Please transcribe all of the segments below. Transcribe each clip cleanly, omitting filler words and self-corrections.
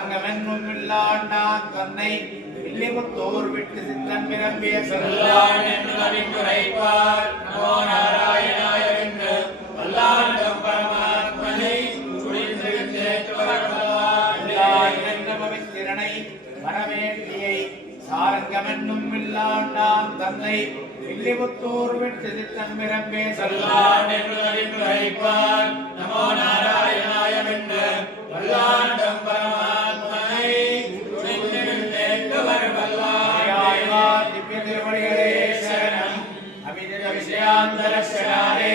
சாரங்கமென்னும் இல்லாண்டான் தன்னை வில்லிபுத்தூர் விட்டு சித்தன் விரம்பிய சொல்லான் என்று அறிந்துரைப்பார். நமோ நாராயணாய என்று வல்லாண்டம் பரமாத்மனை திறனை வரவேண்டியை சாரங்கமென்னும் இல்லாண்டான் தன்னை வில்லிபுத்தூர் விட்டு சித்தன் விரம்பிய சொல்லான் என்று அறிந்துரைப்பார். நமோ நாராயணாய என்று வல்லாண்டம் பரமாத்மனை திவ்ய திருவடிகளே சரணம். அபிஜித விஷயாந்தரக்ஷணாரே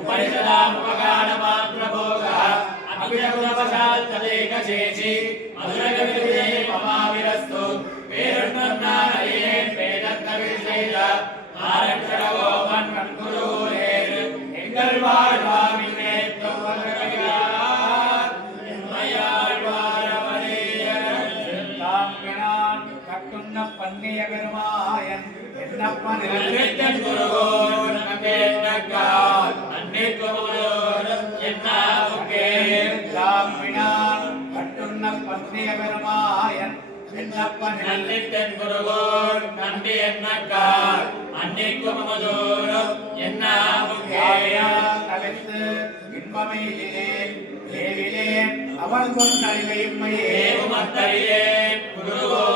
உபனிஷதாமுபகான மாத்ரபோகா அபிஜகுணவசாத் ததேகசேஷி மதுரகவிருஜே மமாவிரஸ்து வேருண்மன்னாரயே வேதத்தவிஷைத ஆரக்ஷணவோமன் கண்குருரேர் எங்கள் வாழ்வாமின்னேத்தம் வல்லகையார் எம்மையாழ்வாரவரேயர் கட்டுண்ண பண்ணிய பெருமாயன் என்னப்பன் நல்லித்தன் குருகோன் நம்பேன்னக்கால் அன்னிக்குமுதோரும் என்னாவுக்கே தாம்பினான் கட்டுண்ண பண்ணிய பெருமாயன் என்னப்பன் நல்லித்தன் குருகோன் நம்பி என்னக்கால் அன்னிக்குமுதோரும் என்னாவுக்கே தவிர்த்து இன்பமையிலே தேவிலே அவன் கொண்டறிவையும்மையே மத்தறியே குருகோ